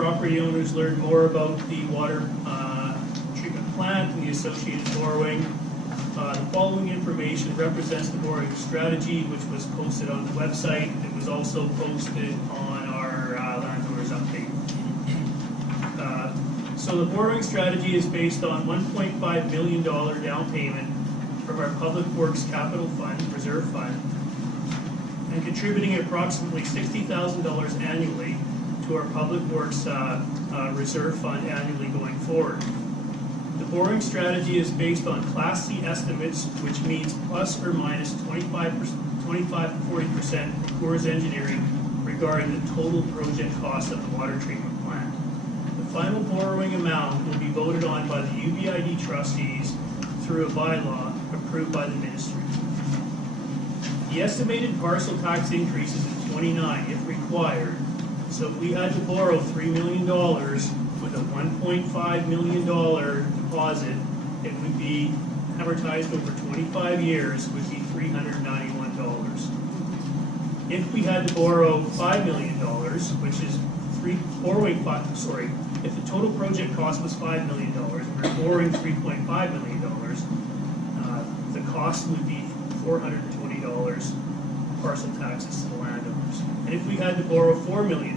property owners learn more about the water treatment plant and the associated borrowing. The following information represents the borrowing strategy, which was posted on the website. It was also posted on our landowners update. So the borrowing strategy is based on $1.5 million down payment from our Public Works Capital Fund, Reserve Fund, and contributing approximately $60,000 annually to our Public Works Reserve Fund annually going forward. The borrowing strategy is based on Class C estimates, which means plus or minus 25 to 40% from Coors Engineering regarding the total project cost of the water treatment plant. The final borrowing amount will be voted on by the UBID trustees through a bylaw approved by the ministry. The estimated parcel tax increase is at 29 if required. So if we had to borrow $3 million with a $1.5 million deposit, it would be amortized over 25 years, would be $391. If we had to borrow $5 million, which is if the total project cost was $5 million, and we're borrowing $3.5 million, the cost would be $420 parcel taxes to the landowners. And if we had to borrow $4 million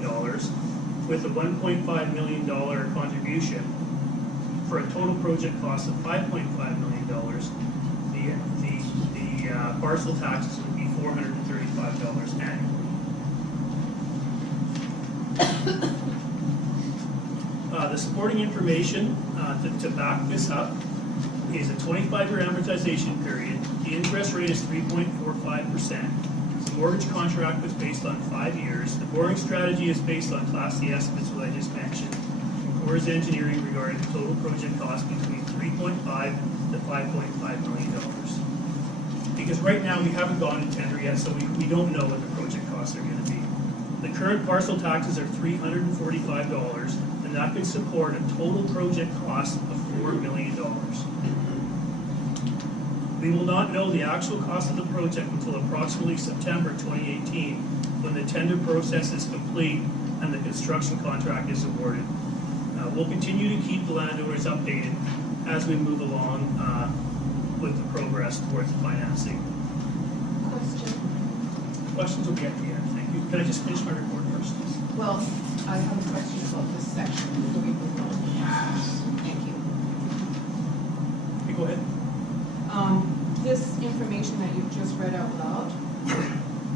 with a $1.5 million contribution for a total project cost of $5.5 million, the parcel taxes would be $435 annually. The supporting information to back this up is a 25-year amortization period. The interest rate is 3.45%. The mortgage contract was based on 5 years. The borrowing strategy is based on Class C estimates, what I just mentioned, and Coors Engineering regarding the total project cost between $3.5 to $5.5 million. Because right now we haven't gone to tender yet, so we don't know what the project costs are going to be. The current parcel taxes are $345, and that could support a total project cost of $4 million. We will not know the actual cost of the project until approximately September 2018, when the tender process is complete and the construction contract is awarded. We'll continue to keep the landowners updated as we move along with the progress towards the financing. Questions will be at the end. Thank you. Can I just finish my report first? Well, I have a question about this section before we move on. Thank you. Okay, go ahead. This information that you just read out loud,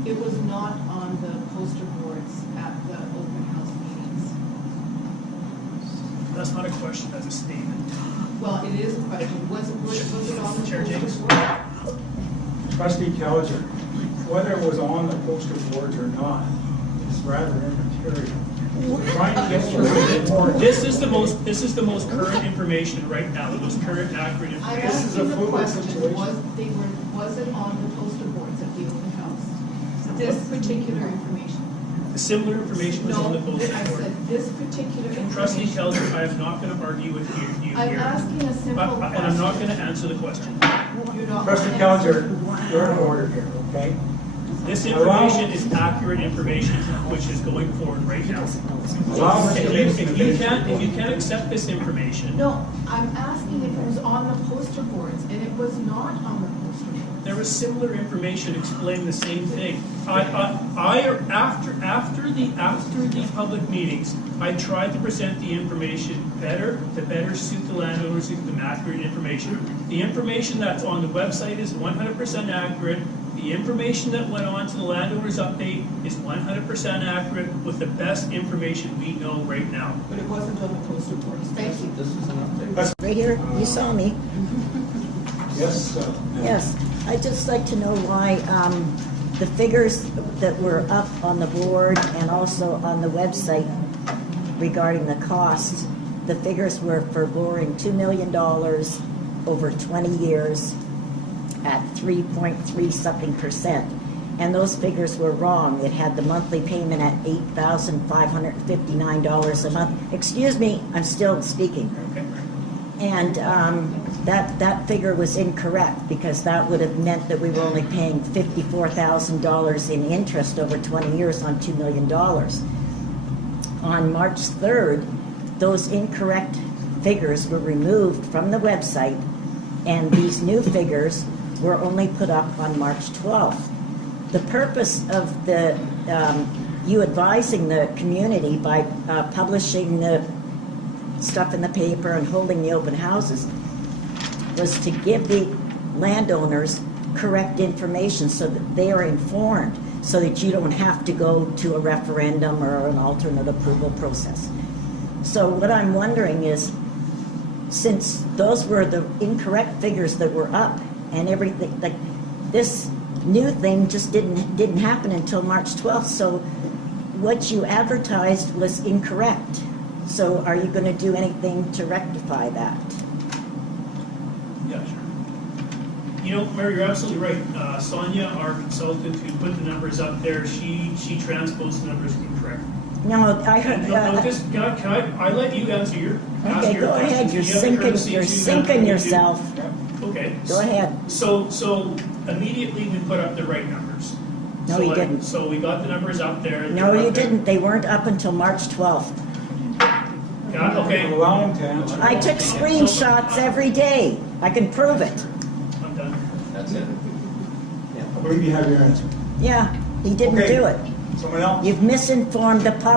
it was not on the poster boards at the open house meetings. That's not a question, that's a statement. Well, it is a question. Was it on the Chair poster James? board? Trustee Kaljur, whether it was on the poster boards or not is rather immaterial. We're trying to get to This is the most current information right now, the most current accurate I'm information. This is a asking the fluid question, situation. was it on the poster boards at the open house? This particular information. The similar information was on the No, poster I board. said this particular information. Trustee Kaljur, I am not going to argue with you I'm here. asking a simple question. And I'm not going to answer the question. You're not Trustee gonna answer. Kaljur, you're in order here, okay? This information is accurate information which is going forward right now. Allow Mr. Mason to If you can't accept this information, No, I'm asking if it was on the poster boards, and it was not on the poster boards. there was similar information explaining the same thing. After the public meetings, I tried to present the information to better suit the landowners with the accurate information. The information that's on the website is 100% accurate. The information that went on to the landowners update is 100% accurate with the best information we know right now. But it wasn't on the poster boards. Thank you. This is an update. Right here, you saw me. Yes, Yes, I'd just like to know why the figures that were up on the board and also on the website regarding the costs, the figures were for borrowing $2 million over 20 years at 3.3 something percent. And those figures were wrong. It had the monthly payment at $8,559 a month. Excuse me, I'm still speaking. Okay. And that figure was incorrect because that would have meant that we were only paying $54,000 in interest over 20 years on $2 million. on March 3rd, those incorrect figures were removed from the website, and these new figures were only put up on March 12th. The purpose of you advising the community by publishing the stuff in the paper and holding the open houses was to give the landowners correct information so that they are informed, so that you don't have to go to a referendum or an alternate approval process. So what I'm wondering is, since those were the incorrect figures that were up and everything, like this new thing just didn't happen until March 12th, so what you advertised was incorrect. So are you going to do anything to rectify that? Yeah, sure. You know, Mary, you're absolutely right. Sonia, our consultant who put the numbers up there, she transposed the numbers incorrect. No, I heard. Can I let you answer your Okay, go ahead. You're sinking yourself. Okay. Go ahead. So immediately we put up the right numbers. No, you didn't. So we got the numbers up there. No, you didn't. They weren't up until March 12th. Okay. Allow him to answer. I took screenshots every day. I can prove it. I'm done. That's it. I believe you have your answer. Yeah, he didn't Okay. do it. Someone else? You've misinformed the public.